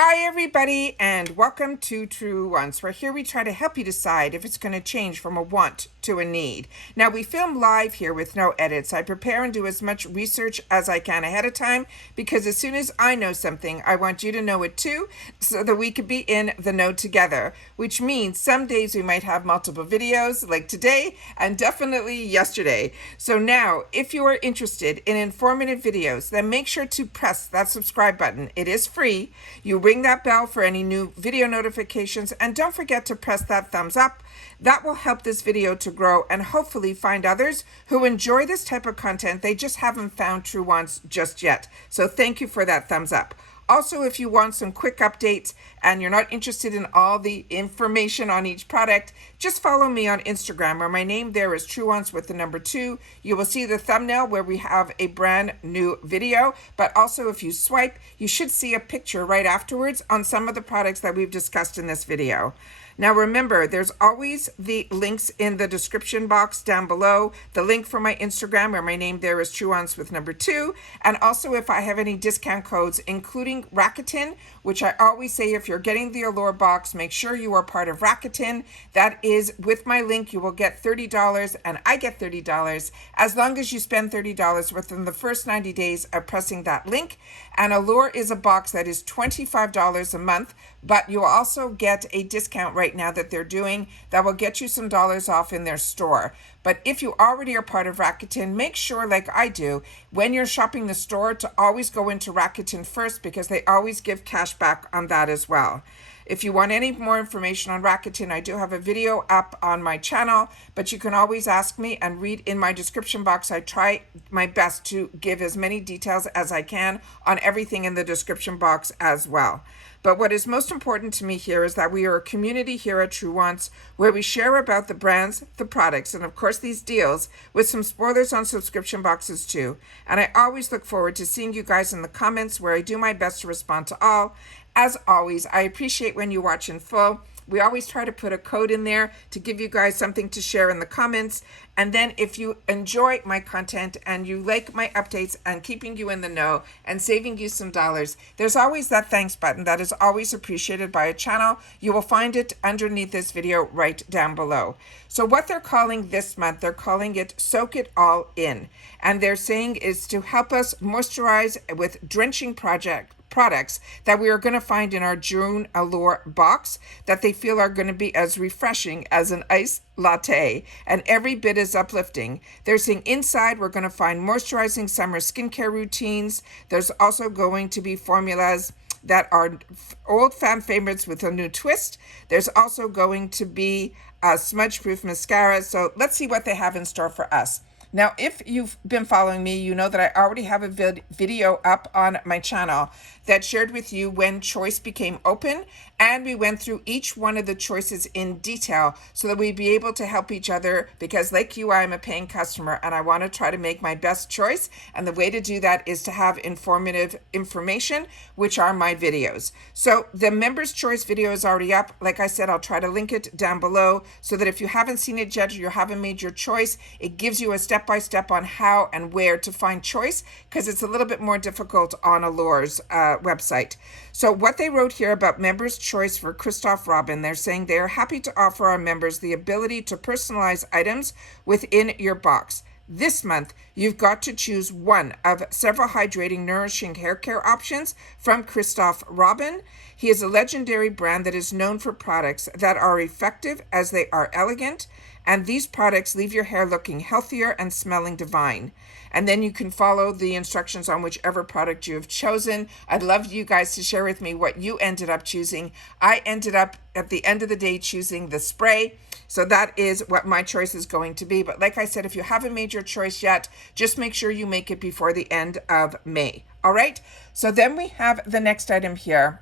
Hi everybody and welcome to Truewants, where here we try to help you decide if it's going to change from a want to a need. Now we film live here with no edits. I prepare and do as much research as I can ahead of time because as soon as I know something, I want you to know it too so that we could be in the know together, which means some days we might have multiple videos like today and definitely yesterday. So now if you are interested in informative videos, then make sure to press that subscribe button. It is free. You ring that bell for any new video notifications, and don't forget to press that thumbs up. That will help this video to grow and hopefully find others who enjoy this type of content. They just haven't found Truewants just yet. So thank you for that thumbs up. Also, if you want some quick updates and you're not interested in all the information on each product, just follow me on Instagram, where my name there is Truewants with the number 2. You will see the thumbnail where we have a brand new video, but also if you swipe, you should see a picture right afterwards on some of the products that we've discussed in this video. Now remember, there's always the links in the description box down below, the link for my Instagram, where my name there is Truewants with number 2, and also if I have any discount codes, including Rakuten, which I always say if you're getting the Allure box, make sure you are part of Rakuten. That is, with my link, you will get $30, and I get $30 as long as you spend $30 within the first 90 days of pressing that link. And Allure is a box that is $25 a month, but you'll also get a discount right now that they're doing that will get you some dollars off in their store. But if you already are part of Rakuten, make sure, like I do, when you're shopping the store, to always go into Rakuten first, because they always give cash back on that as well. If you want any more information on Rakuten, I do have a video up on my channel, but you can always ask me and read in my description box. I try my best to give as many details as I can on everything in the description box as well. But what is most important to me here is that we are a community here at Truewants where we share about the brands, the products, and of course these deals, with some spoilers on subscription boxes too. And I always look forward to seeing you guys in the comments, where I do my best to respond to all. As always, I appreciate when you watch in full. We always try to put a code in there to give you guys something to share in the comments. And then if you enjoy my content and you like my updates and keeping you in the know and saving you some dollars, there's always that thanks button that is always appreciated by a channel. You will find it underneath this video right down below. So what they're calling this month, they're calling it Soak It All In. And they're saying is to help us moisturize with drenching products that we are going to find in our June Allure box that they feel are going to be as refreshing as an iced latte, and every bit as uplifting. They're saying inside we're going to find moisturizing summer skincare routines. There's also going to be formulas that are old fan favorites with a new twist. There's also going to be a smudge-proof mascara. So let's see what they have in store for us. Now, if you've been following me, you know that I already have a video up on my channel that shared with you when choice became open, and we went through each one of the choices in detail so that we'd be able to help each other, because like you, I'm a paying customer and I want to try to make my best choice. And the way to do that is to have informative information, which are my videos. So the members choice video is already up. Like I said, I'll try to link it down below so that if you haven't seen it yet or you haven't made your choice, it gives you a step-by-step on how and where to find choice, because it's a little bit more difficult on Allure's website. So what they wrote here about members choice for Christophe Robin, they're saying they are happy to offer our members the ability to personalize items within your box. This month, you've got to choose one of several hydrating, nourishing hair care options from Christophe Robin. He is a legendary brand that is known for products that are effective as they are elegant, and these products leave your hair looking healthier and smelling divine. And then you can follow the instructions on whichever product you have chosen. I'd love you guys to share with me what you ended up choosing. I ended up at the end of the day choosing the spray. So that is what my choice is going to be. But like I said, if you haven't made your choice yet, just make sure you make it before the end of May. All right. So then we have the next item here.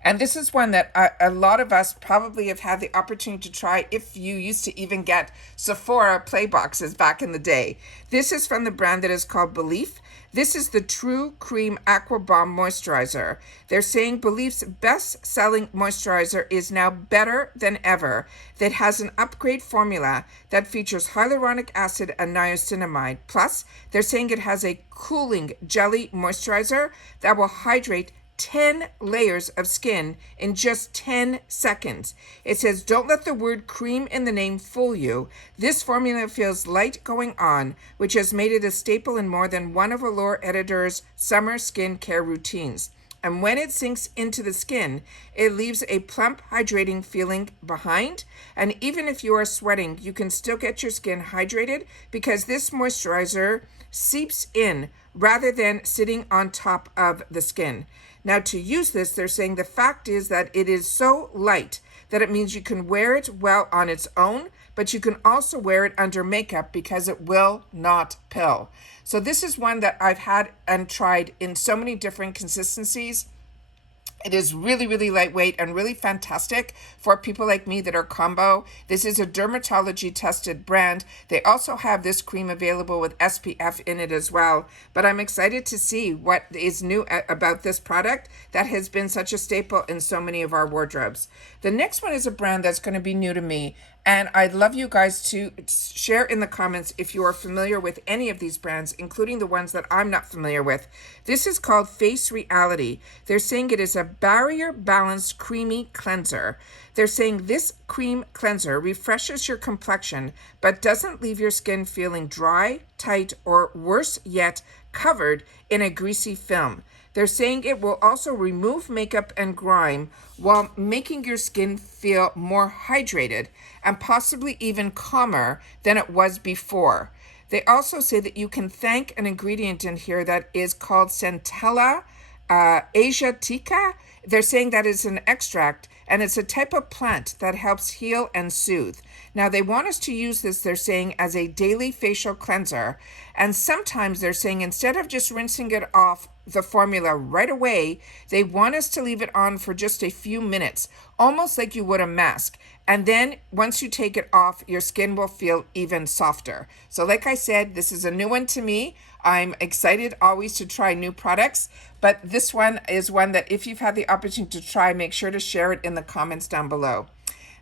And this is one that a lot of us probably have had the opportunity to try if you used to even get Sephora play boxes back in the day. This is from the brand that is called Belief. This is the True Cream Aqua Bomb Moisturizer. They're saying Belief's best-selling moisturizer is now better than ever. That has an upgrade formula that features hyaluronic acid and niacinamide. Plus, they're saying it has a cooling jelly moisturizer that will hydrate 10 layers of skin in just 10 seconds. It says, don't let the word cream in the name fool you. This formula feels light going on, which has made it a staple in more than one of Allure editor's summer skin care routines. And when it sinks into the skin, it leaves a plump, hydrating feeling behind. And even if you are sweating, you can still get your skin hydrated because this moisturizer seeps in rather than sitting on top of the skin. Now, to use this, they're saying the fact is that it is so light that it means you can wear it well on its own, but you can also wear it under makeup because it will not pill. So this is one that I've had and tried in so many different consistencies. It is really, really lightweight and really fantastic for people like me that are combo. This is a dermatology tested brand. They also have this cream available with SPF in it as well. But I'm excited to see what is new about this product that has been such a staple in so many of our wardrobes. The next one is a brand that's going to be new to me. And I'd love you guys to share in the comments if you are familiar with any of these brands, including the ones that I'm not familiar with. This is called Face Reality. They're saying it is a barrier balanced creamy cleanser. They're saying this cream cleanser refreshes your complexion, but doesn't leave your skin feeling dry, tight, or worse yet, covered in a greasy film. They're saying it will also remove makeup and grime while making your skin feel more hydrated and possibly even calmer than it was before. They also say that you can thank an ingredient in here that is called Centella asiatica. They're saying that is an extract and it's a type of plant that helps heal and soothe. Now they want us to use this, they're saying, as a daily facial cleanser. And sometimes they're saying instead of just rinsing it off the formula right away, they want us to leave it on for just a few minutes, almost like you would a mask. And then once you take it off, your skin will feel even softer. So like I said, this is a new one to me. I'm excited always to try new products, but this one is one that if you've had the opportunity to try, make sure to share it in the comments down below.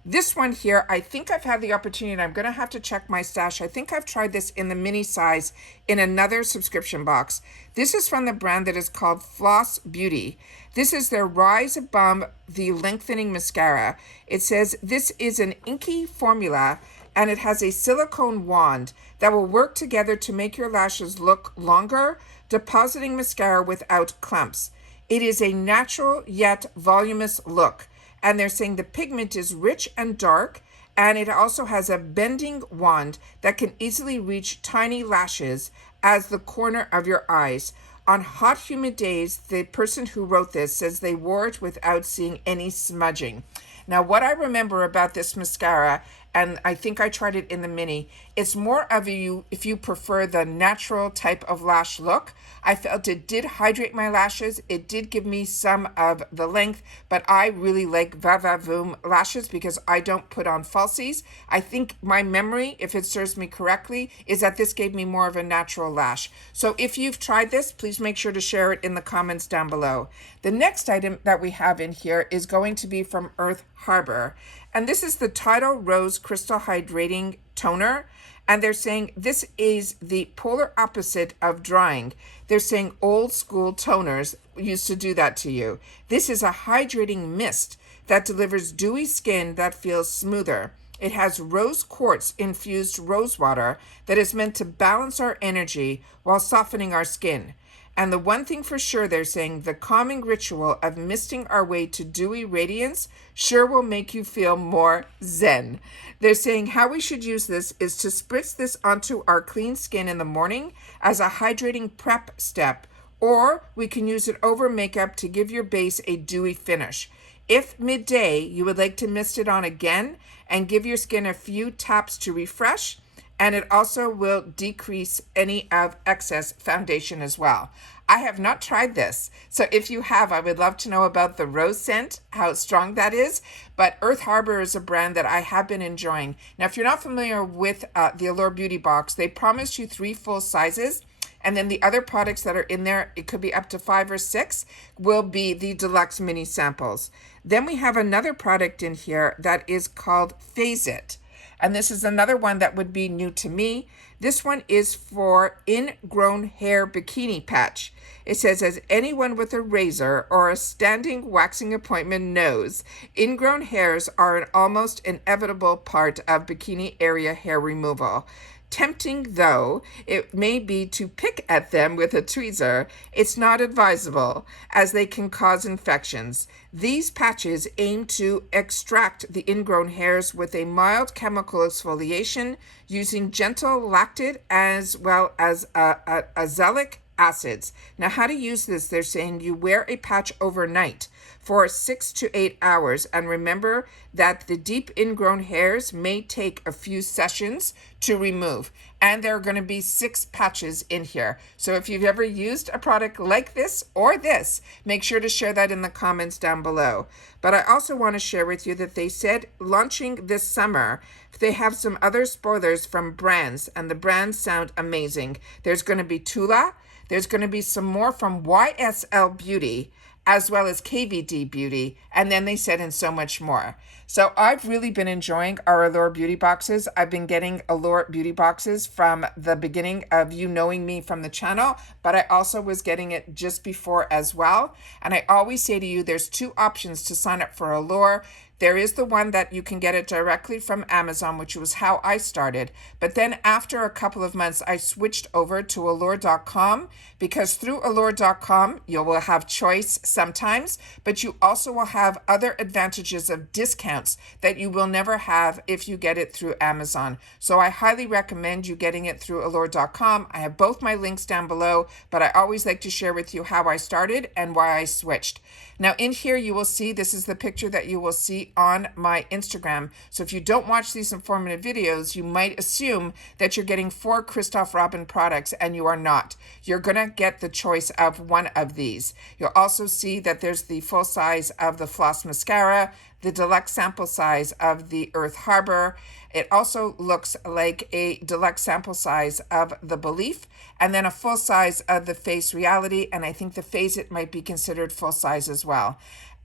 This one here, I think I've had the opportunity, and I'm going to have to check my stash. I think I've tried this in the mini size in another subscription box. This is from the brand that is called Floss Beauty. This is their Rise Above the Lengthening Mascara. It says this is an inky formula, and it has a silicone wand that will work together to make your lashes look longer, depositing mascara without clumps. It is a natural yet voluminous look. And they're saying the pigment is rich and dark, and it also has a bending wand that can easily reach tiny lashes as the corner of your eyes. On hot, humid days, the person who wrote this says they wore it without seeing any smudging. Now, what I remember about this mascara, and I think I tried it in the mini, it's more of if you prefer the natural type of lash look. I felt it did hydrate my lashes. It did give me some of the length, but I really like Va-Va-Voom lashes because I don't put on falsies. I think my memory, if it serves me correctly, is that this gave me more of a natural lash. So if you've tried this, please make sure to share it in the comments down below. The next item that we have in here is going to be from Earth Harbor. And this is the Tidal Rose Crystal Hydrating Toner. And they're saying this is the polar opposite of drying. They're saying old school toners used to do that to you. This is a hydrating mist that delivers dewy skin that feels smoother. It has rose quartz infused rose water that is meant to balance our energy while softening our skin. And the one thing for sure, they're saying the calming ritual of misting our way to dewy radiance sure will make you feel more zen. They're saying how we should use this is to spritz this onto our clean skin in the morning as a hydrating prep step, or we can use it over makeup to give your base a dewy finish. If midday you would like to mist it on again and give your skin a few taps to refresh, and it also will decrease any of excess foundation as well. I have not tried this, so if you have, I would love to know about the rose scent, how strong that is. But Earth Harbor is a brand that I have been enjoying. Now, if you're not familiar with the Allure Beauty Box, they promise you 3 full sizes. And then the other products that are in there, it could be up to 5 or 6, will be the deluxe mini samples. Then we have another product in here that is called Phase It. And this is another one that would be new to me. This one is for ingrown hair bikini patch. It says, as anyone with a razor or a standing waxing appointment knows, ingrown hairs are an almost inevitable part of bikini area hair removal. Tempting though it may be to pick at them with a tweezer, it's not advisable, as they can cause infections. These patches aim to extract the ingrown hairs with a mild chemical exfoliation using gentle lactic as well as azelaic acids. Now, how to use this, they're saying you wear a patch overnight for 6 to 8 hours. And remember that the deep ingrown hairs may take a few sessions to remove. And there are going to be 6 patches in here. So if you've ever used a product like this or this, make sure to share that in the comments down below. But I also want to share with you that they said launching this summer, they have some other spoilers from brands, and the brands sound amazing. There's going to be Tula. There's going to be some more from YSL Beauty, as well as KVD Beauty, and then they said and so much more. So I've really been enjoying our Allure beauty boxes. I've been getting Allure beauty boxes from the beginning of you knowing me from the channel, but I also was getting it just before as well. And I always say to you, there's 2 options to sign up for Allure. There is the one that you can get it directly from Amazon, which was how I started. But then after a couple of months, I switched over to Allure.com, because through Allure.com, you will have choice sometimes, but you also will have other advantages of discounts that you will never have if you get it through Amazon. So I highly recommend you getting it through Allure.com. I have both my links down below, but I always like to share with you how I started and why I switched. Now in here you will see, this is the picture that you will see on my Instagram. So if you don't watch these informative videos, you might assume that you're getting 4 Christophe Robin products, and you are not. You're gonna get the choice of one of these. You'll also see that there's the full size of the Floss Mascara, the deluxe sample size of the Earth Harbor. It also looks like a deluxe sample size of the Belief, and then a full size of the Face Reality, and I think the Face It might be considered full size as well.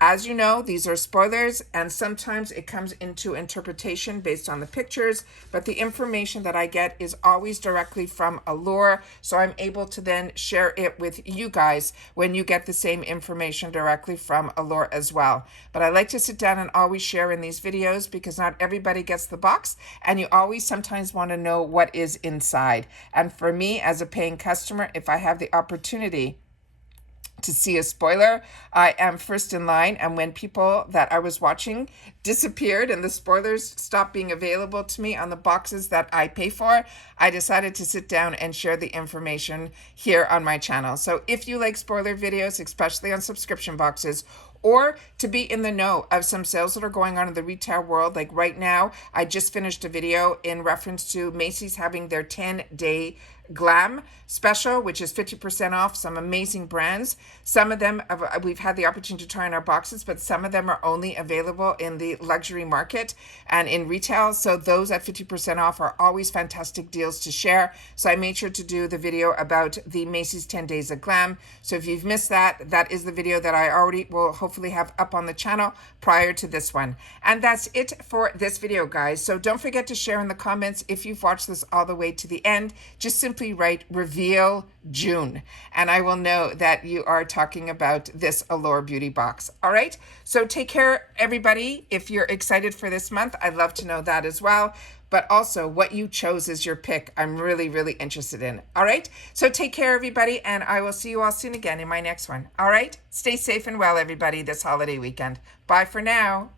As you know, these are spoilers, and sometimes it comes into interpretation based on the pictures, but the information that I get is always directly from Allure, so I'm able to then share it with you guys when you get the same information directly from Allure as well. But I like to sit down and always share in these videos, because not everybody gets the box, and you always sometimes want to know what is inside. And for me, as a paying customer, if I have the opportunity to see a spoiler, I am first in line. And when people that I was watching disappeared and the spoilers stopped being available to me on the boxes that I pay for, I decided to sit down and share the information here on my channel. So if you like spoiler videos, especially on subscription boxes, or to be in the know of some sales that are going on in the retail world, like right now, I just finished a video in reference to Macy's having their 10-day glam special, which is 50% off some amazing brands. Some of them we've had the opportunity to try in our boxes, but some of them are only available in the luxury market and in retail. So those at 50% off are always fantastic deals to share. So I made sure to do the video about the Macy's 10 Days of Glam. So if you've missed that, that is the video that I already will hopefully have up on the channel prior to this one. And that's it for this video, guys. So don't forget to share in the comments if you've watched this all the way to the end. Just simply write reveal June, and I will know that you are talking about this Allure beauty box. All right, so take care, everybody. If you're excited for this month, I'd love to know that as well, but also what you chose as your pick, I'm really, really interested in. All right, so take care, everybody, and I will see you all soon again in my next one. All right, stay safe and well, everybody, this holiday weekend. Bye for now.